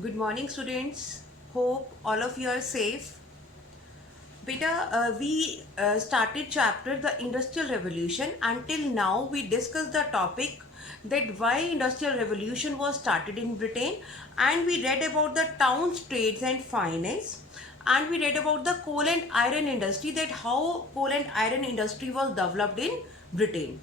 Good morning, students. Hope all of you are safe. Beta, we started chapter the Industrial Revolution. Until now, we discussed the topic that why Industrial Revolution was started in Britain, and we read about the towns, trades, and finance, and we read about the coal and iron industry, that how coal and iron industry was developed in Britain.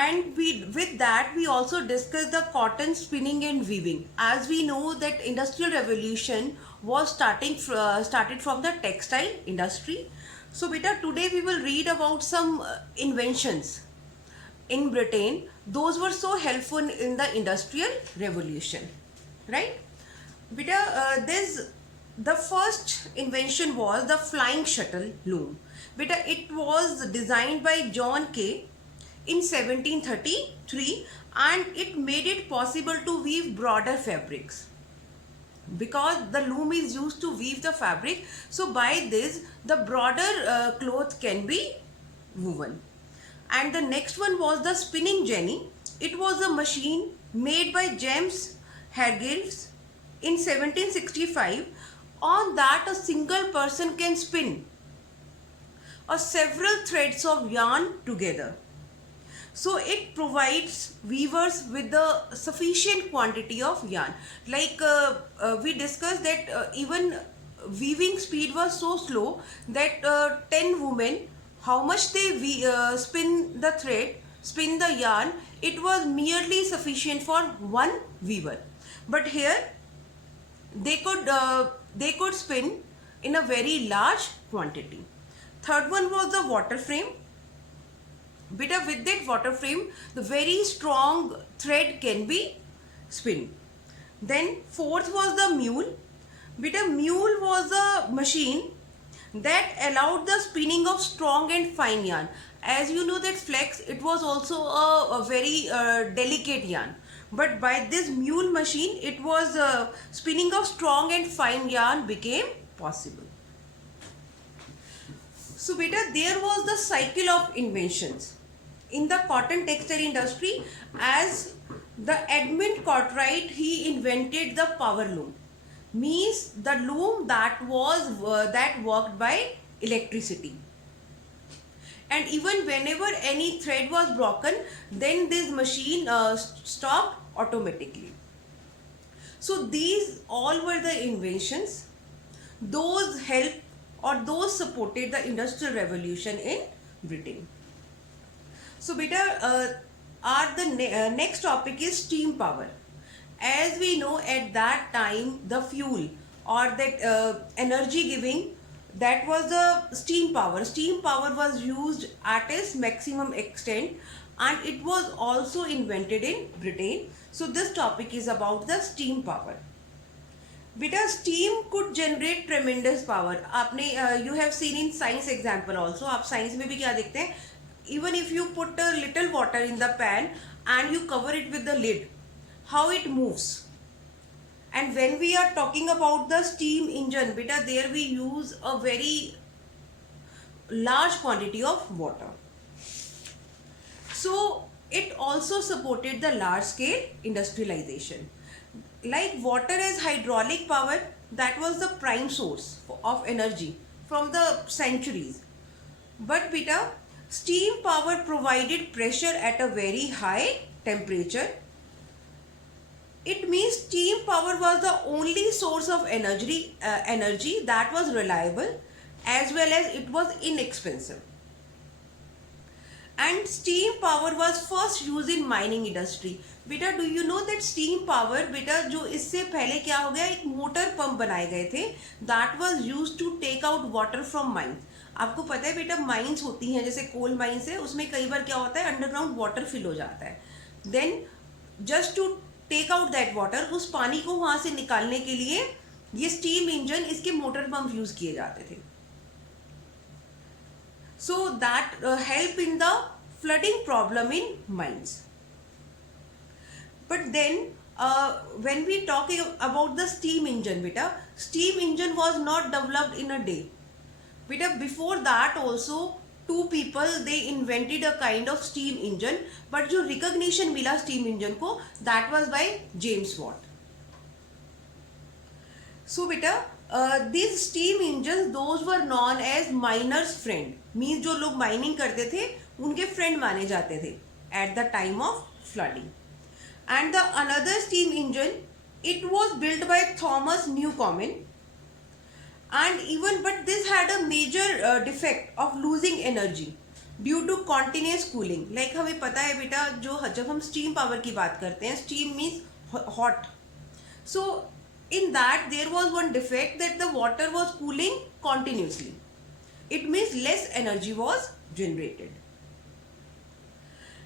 And with that we also discussed the cotton spinning and weaving. As we know that industrial revolution was started from the textile industry. So beta, today we will read about some inventions in Britain. Those were so helpful in the industrial revolution, right? Beta, this the first invention was the flying shuttle loom. Beta, it was designed by John Kay in 1733, and it made it possible to weave broader fabrics because the loom is used to weave the fabric. So by this the broader cloth can be woven. And the next one was the spinning jenny. It was a machine made by James Hargreaves in 1765. On that, a single person can spin several threads of yarn together. So it provides weavers with the sufficient quantity of yarn. Like we discussed that even weaving speed was so slow that 10 women, how much they spin the thread, spin the yarn, it was merely sufficient for one weaver. But here they could spin in a very large quantity. Third one was the water frame. Beta, with that water frame, the very strong thread can be spun. Then fourth was the mule. Beta, mule was a machine that allowed the spinning of strong and fine yarn. As you know that flax, it was also a very delicate yarn. But by this mule machine, it was spinning of strong and fine yarn became possible. So beta, there was the cycle of inventions in the cotton textile industry. As the Edmund Cartwright, he invented the power loom, means the loom that worked by electricity. And even whenever any thread was broken, then this machine stopped automatically. So these all were the inventions. Those helped or those supported the industrial revolution in Britain. So beta, next topic is steam power. As we know, at that time the fuel or that energy giving, that was the steam power. Steam power was used at its maximum extent, and it was also invented in Britain. So this topic is about the steam power. Beta, steam could generate tremendous power. आपने you have seen in science example also. आप science में भी क्या देखते हैं? Even if you put a little water in the pan and you cover it with the lid, how it moves. And when we are talking about the steam engine, beta, there we use a very large quantity of water. So it also supported the large scale industrialization. Like water as hydraulic power, that was the prime source of energy from the centuries. But beta, steam power provided pressure at a very high temperature. It means steam power was the only source of energy that was reliable, as well as it was inexpensive. And steam power was first used in mining industry. बेटा, do you know that steam power, बेटा, जो इससे पहले क्या हो गया, एक motor pump बनाए गए थे, that was used to take out water from mines. आपको पता है बेटा, माइंस होती हैं जैसे कोल माइंस है, उसमें कई बार क्या होता है, अंडरग्राउंड वाटर फिल हो जाता है. Then just to take out that water, उस पानी को वहां से निकालने के लिए ये स्टीम इंजन, इसके मोटर पंप यूज किए जाते थे. So that help in the flooding problem in mines. But then when we talk about the steam engine, beta, steam engine was not developed in a day. Beta, before that also two people, they invented a kind of steam engine, but जो recognition मिला steam engine को, that was by James Watt. So beta, these steam engines, those were known as miners' friend. Means जो लोग mining करते थे उनके friend माने जाते थे at the time of flooding. And the another steam engine, it was built by Thomas Newcomen, and even but this had a major defect of losing energy due to continuous cooling. Like हमें पता है बेटा, जो जब हम steam power की बात करते हैं, steam means hot. So in that there was one defect that the water was cooling continuously. It means less energy was generated.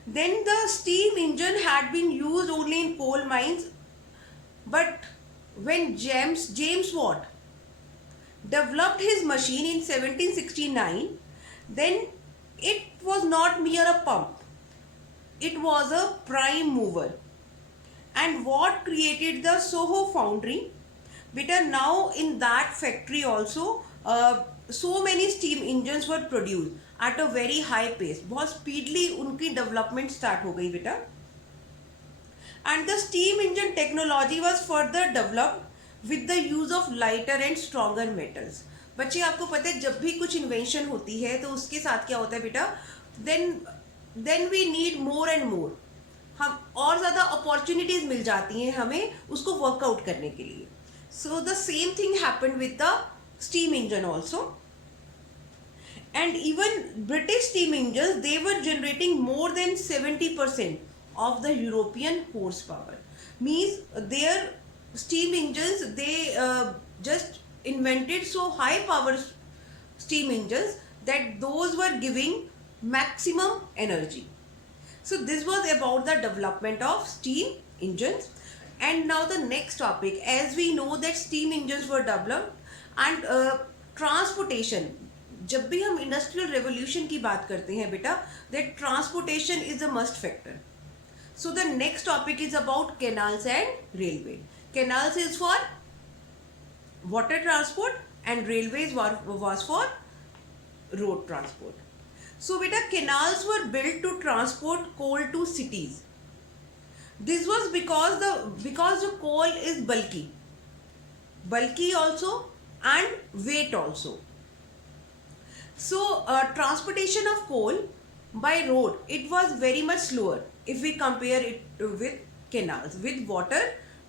Then the steam engine had been used only in coal mines, but when James Watt developed his machine in 1769, then it was not mere a pump, it was a prime mover. And Watt created the Soho foundry. Beta, now in that factory also so many steam engines were produced at a very high pace. बहुत speedily उनकी development start हो गई बेटा. And the steam engine technology was further developed with the use of lighter and stronger metals. बच्चे आपको पता है जब भी कुछ invention होती है तो उसके साथ क्या होता है बेटा, then we need more and more. हम और ज़्यादा opportunities मिल जाती हैं हमें उसको workout करने के लिए. So the same thing happened with the steam engine also. And even British steam engines, they were generating more than 70% of the European horsepower. Means their steam engines, they just invented so high power steam engines that those were giving maximum energy. So this was about the development of steam engines. And now the next topic, as we know that steam engines were developed and transportation. जब भी हम industrial revolution की बात करते हैं बेटा, that transportation is a must factor. So the next topic is about canals and railway. Canals is for water transport and railways was for road transport. So बेटा, canals were built to transport coal to cities. This was because the coal is bulky also and weight also. So transportation of coal by road, it was very much slower if we compare it with canals, with water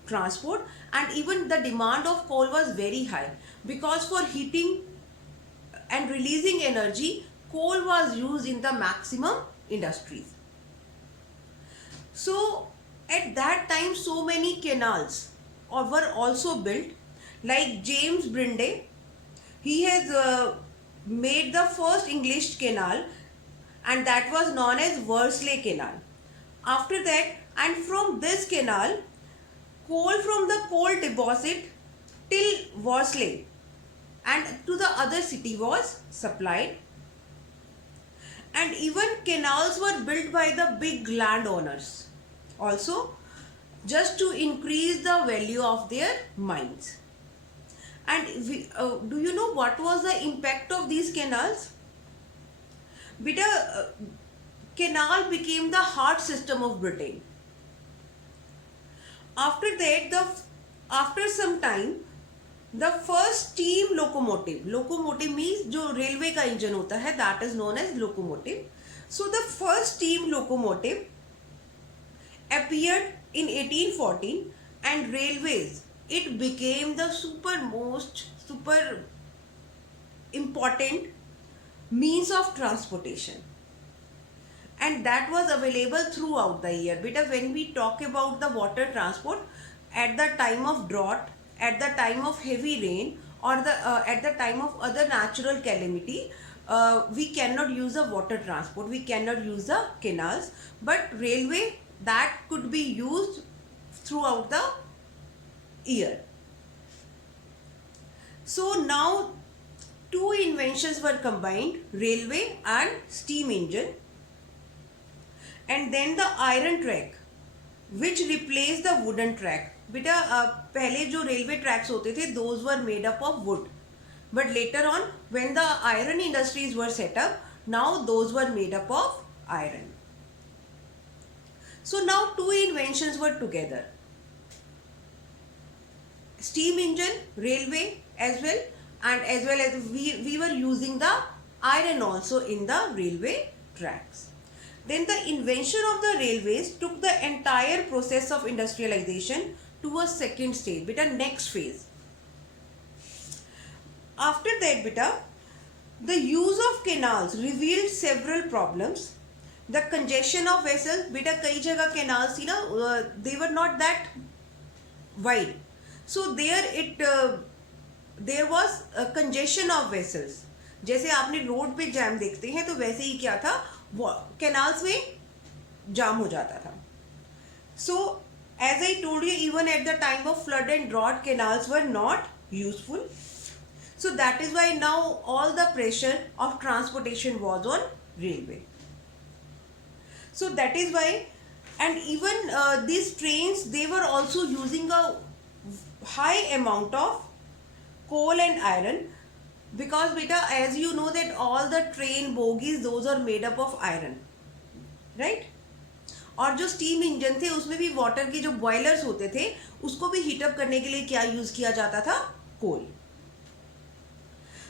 transport. And even the demand of coal was very high because for heating and releasing energy, coal was used in the maximum industries. So at that time so many canals were also built. Like James Brinde, he has made the first English canal, and that was known as Worsley Canal. After that, and from this canal, coal from the coal deposit till Worsley and to the other city was supplied. And even canals were built by the big landowners also, just to increase the value of their mines. And do you know what was the impact of these canals? Beta, canal became the heart system of Britain. After that, after some time, the first steam locomotive means जो railway का engine होता है, that is known as locomotive. So the first steam locomotive appeared in 1814, and railways, it became the super important means of transportation, and that was available throughout the year. Because when we talk about the water transport, at the time of drought, at the time of heavy rain, or at the time of other natural calamity, we cannot use the water transport, we cannot use the canals, but railway, that could be used throughout the year. So now two inventions were combined, railway and steam engine. And then the iron track, which replaced the wooden track. बेटा पहले जो railway tracks होते थे, those were made up of wood, but later on when the iron industries were set up, Now those were made up of iron. So now two inventions were together. Steam engine, railway as well, and as well as we were using the iron also in the railway tracks. Then the invention of the railways took the entire process of industrialization to a second stage, beta next phase. After that, beta, the use of canals revealed several problems. The congestion of vessels, beta कई जगह canals थी ना, they were not that wide. So there was a congestion of vessels. जैसे आपने road पे jam देखते हैं तो वैसे ही क्या था, कैनाल्स में जाम हो जाता था. So as I told you, even at the time of flood and drought, canals were not useful. So that is why now all the pressure of transportation was on railway. So that is why, and even these trains, they were also using a high amount of coal and iron, because beta, as you know that all the train bogies, those are made up of iron, right? और जो steam engine थे उसमें भी water के जो boilers होते थे उसको भी हीटअप करने के लिए क्या यूज किया जाता था, कोल.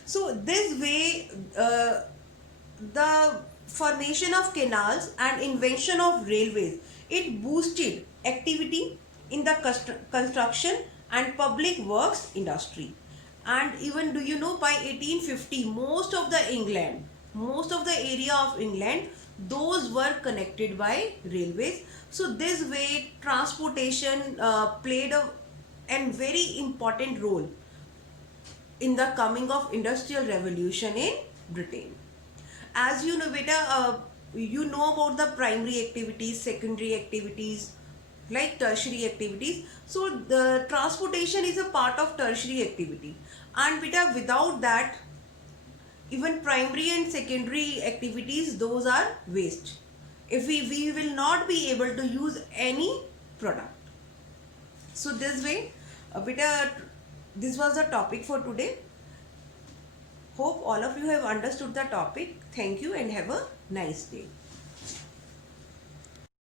So this way the formation of canals and invention of railways, it boosted activity in the construction and public works industry. And even, do you know, by 1850 most of the area of England, those were connected by railways. So this way transportation played a very important role in the coming of industrial revolution in Britain. As you know beta, you know about the primary activities, secondary activities, like tertiary activities. So the transportation is a part of tertiary activity, and beta, without that, even primary and secondary activities, those are waste if we will not be able to use any product. So this way beta, this was the topic for today. Hope all of you have understood the topic. Thank you and have a nice day.